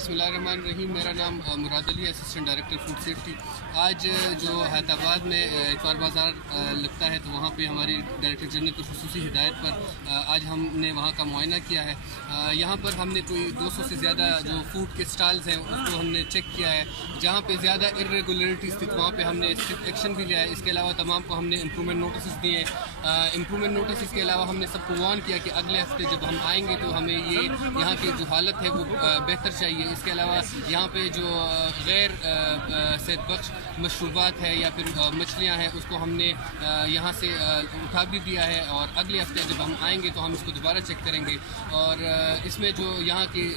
بسم اللہ الرحمن الرحیم. میرا نام مراد علی ہے، اسسٹنٹ ڈائریکٹر فوڈ سیفٹی. آج جو حیدرآباد میں اتوار بازار لگتا ہے تو وہاں پہ ہماری ڈائریکٹر جنرل کی خصوصی ہدایت پر آج ہم نے وہاں کا معائنہ کیا ہے. یہاں پر ہم نے کوئی 200 سے زیادہ جو فوڈ کے سٹالز ہیں اس کو ہم نے چیک کیا ہے. جہاں پہ زیادہ ارریگولیرٹیز تھی وہاں پہ ہم نے ایکشن بھی لیا ہے. اس کے علاوہ تمام کو ہم نے امپرومنٹ نوٹسز دیے ہیں. امپرومنٹ نوٹسز کے علاوہ ہم نے سب کو وارن کیا کہ اگلے ہفتے جب ہم آئیں گے تو ہمیں یہ یہاں کی جو حالت ہے وہ بہتر چاہیے. اس کے علاوہ یہاں پہ جو غیر صحت بخش مشروبات ہے یا پھر مچھلیاں ہیں اس کو ہم نے یہاں سے اٹھا بھی دیا ہے، اور اگلے ہفتے جب ہم آئیں گے تو ہم اس کو دوبارہ چیک کریں گے. اور اس میں جو یہاں کے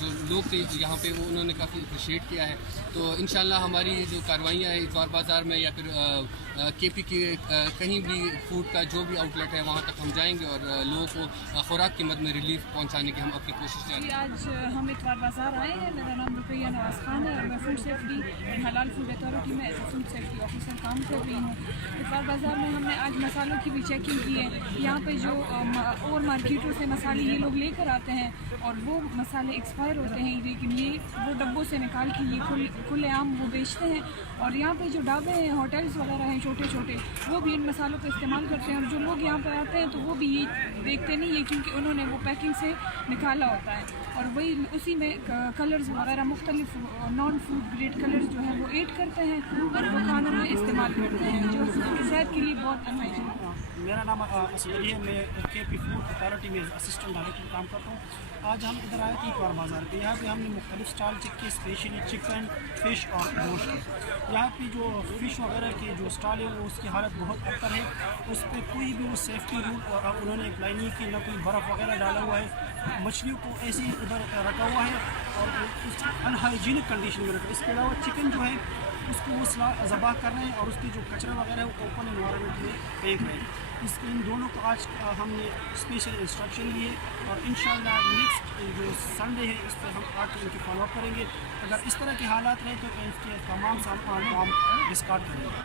جو لوگ تھے یہاں پہ وہ انہوں نے کافی اپریشیٹ کیا ہے. تو انشاءاللہ ہماری جو کاروائیاں ہیں اتوار بازار میں یا پھر کے پی کے کہیں بھی فوڈ کا جو بھی آؤٹ لیٹ ہے وہاں تک ہم جائیں گے اور لوگوں کو خوراک کی مد میں ریلیف پہنچانے کی ہم اپنی کوشش جاری ہیں. آج ہم اتوار بازار آئے ہیں. میرا نام رقیہ نواز خان ہے اور میں فوڈ سیفٹی حلال فوڈ اتھارٹی میں as a food safety officer کام کر رہی ہوں. اتوار بازار میں ہم نے آج مسالوں کی بھی چیکنگ کی ہے. یہاں پہ جو اور مارکیٹوں سے مسالے یہ لوگ لے کر آتے ہیں اور وہ مسالے ایکسپائر ہوتے ہیں، لیکن یہ وہ ڈبوں سے نکال کے یہ کھلے عام وہ بیچتے ہیں. اور یہاں پہ جو ڈھابے ہیں، ہوٹلز وغیرہ ہیں چھوٹے چھوٹے، وہ بھی ان مسالوں کا استعمال کرتے ہیں. اور جو لوگ یہاں پہ آتے ہیں تو وہ بھی یہ دیکھتے نہیں ہیں کیونکہ انہوں نے وہ پیکنگ سے نکالا ہوتا ہے، اور وہی اسی میں کلرز وغیرہ مختلف نان فوڈ گریڈ کلرز جو ہیں وہ ایڈ کرتے ہیں اور وہ کھانوں میں استعمال کرتے ہیں جو صحت کے لیے بہت انہائجین ہے. میرا نام اسد علی ہے. میں کے پی فوڈ اتھارٹی میں اسسٹنٹ ڈائریکٹر کام کرتا ہوں. آج ہم ادھر آئے تھے اتوار بازار پہ. یہاں پہ ہم نے مختلف اسٹال چیک کیے، اسپیشلی چکن، فش اور گوشت. یہاں پہ جو فش وغیرہ کے جو اسٹال ہے وہ اس کی حالت بہت ابتر ہے. اس پہ کوئی بھی وہ سیفٹی رول انہوں نے اپلائی نہیں کی، نہ کوئی برف وغیرہ ڈالا ہوا ہے. مچھلیوں کو ایسے ہی ادھر رکھا ہوا ہے اور اس انہائجینک کنڈیشن میں رکھا ہے. اس کے علاوہ چکن جو ہے اس کو وہ ذبح کر رہے ہیں اور اس کی جو کچرا وغیرہ ہے وہ اوپن انوائرمنٹ میں پھینک رہے ہیں. ان دونوں کو آج ہم نے اسپیشل انسٹرکشن لیے اور انشاءاللہ نیکسٹ جو سنڈے ہے اس پہ ہم آ کے ان کی فالو اپ کریں گے. اگر اس طرح کے حالات رہے تو اس کے تمام سامان ہم ڈسکارڈ کریں گے.